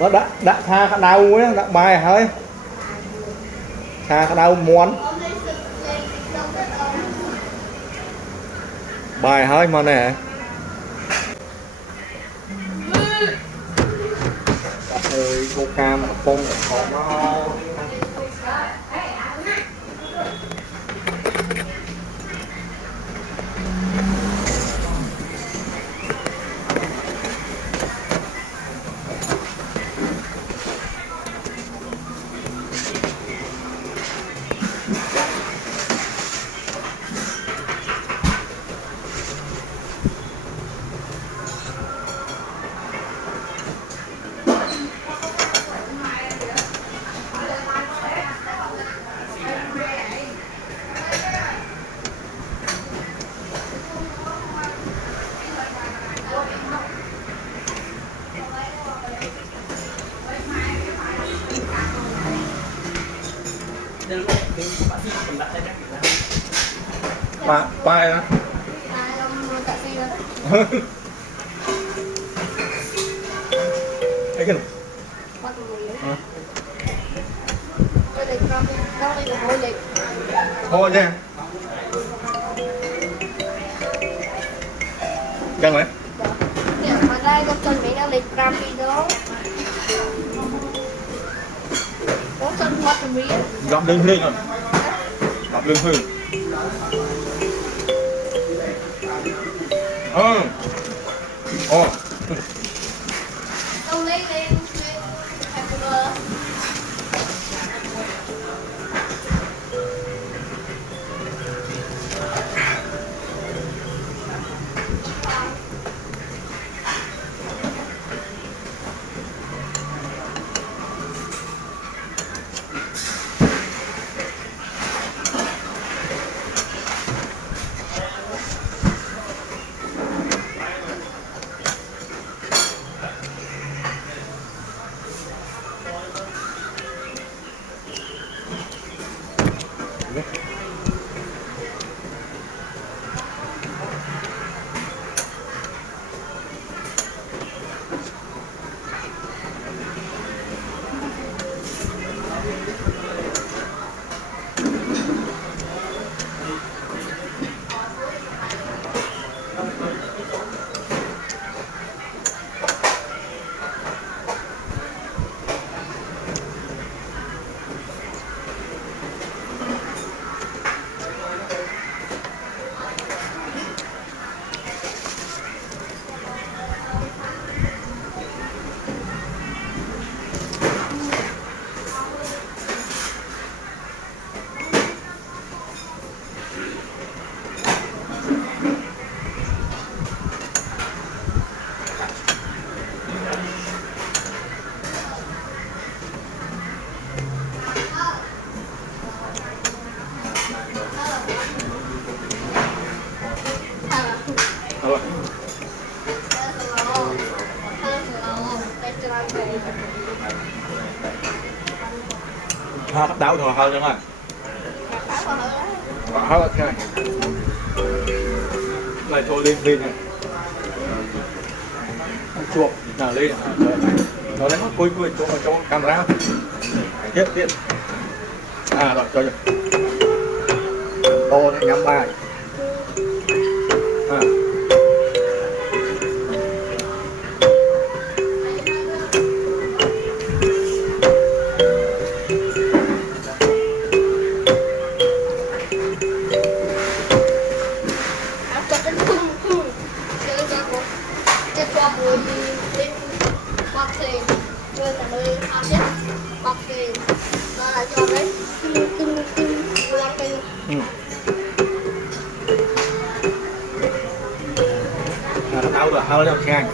nó đã tha khá đau ấy đã bài hơi tha khá đau muốn bài hơi mà nè ơi cô cam phong nó ba á cái gì thôi nha chân đấy mà đây con chân bị nó liệt ram đi đó có chân mất rồi gặp lưng hư rồi gặp lưng hư ồ đâu lấy lên ha bắt đau thôi hơn mà hơn ok lại thôi lên này chuột nào lên nó lấy mất cùi cho camera tiếp rồi cho to này ngắm bài tao được hơi đâu sang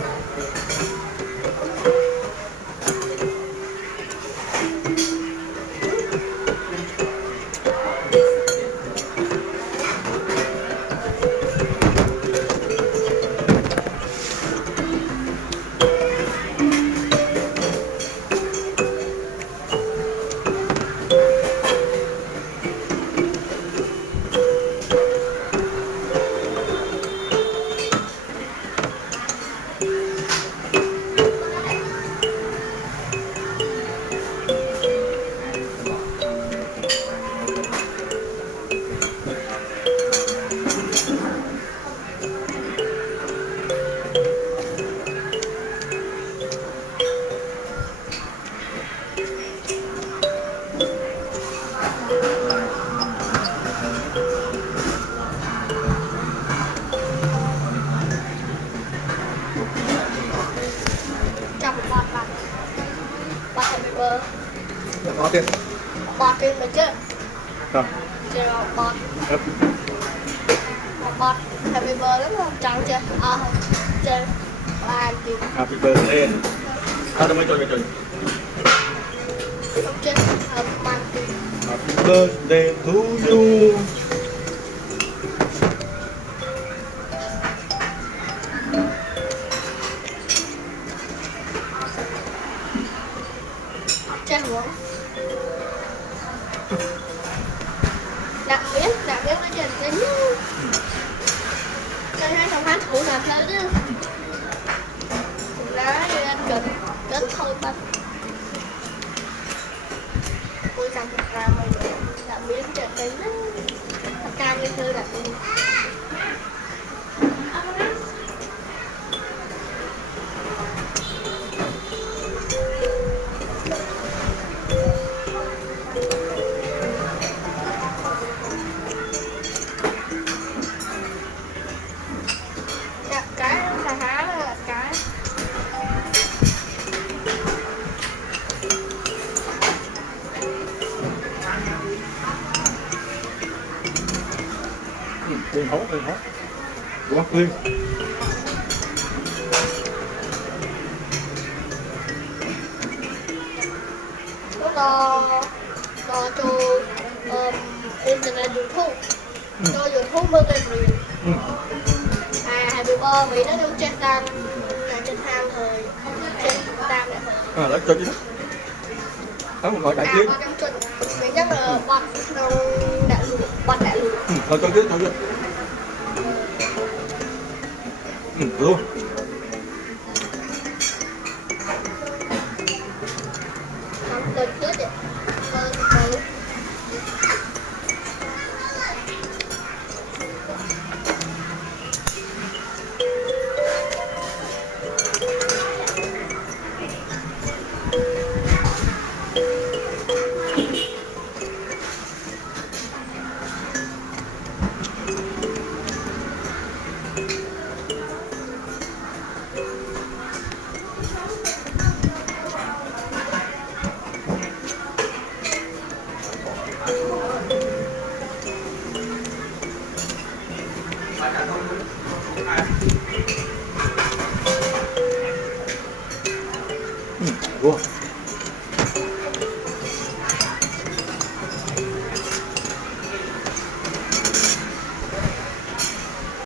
bọt tiền. bọt đi mà chứ Rồi. chơi bọt Yep. bọt happy birthday đúng không trắng chưa không chơi ba thì Happy birthday. Tao mới chơi chơi. không chơi man thì Happy birthday to you. chơi không đặc biệt nó chơi tính chơi hai thằng hát thủ làm thôi chứ lá anh kết thôi bánh tôi làm một ra mà đặc biệt chơi tính tất cả những thứ đặc biệt cái là há là cái Đừng hốt. Quá clean. nó cho internet YouTube cho YouTube mới lên rồi happy birthday vì nó trong trên tam là trên thang thời trên tam này Lấy cho chứ. Đó một gọi đại chiến. trong chuẩn vì chắc là bật trong đại lục Thôi cho chứ. Luôn. không tới chết vậy Wow.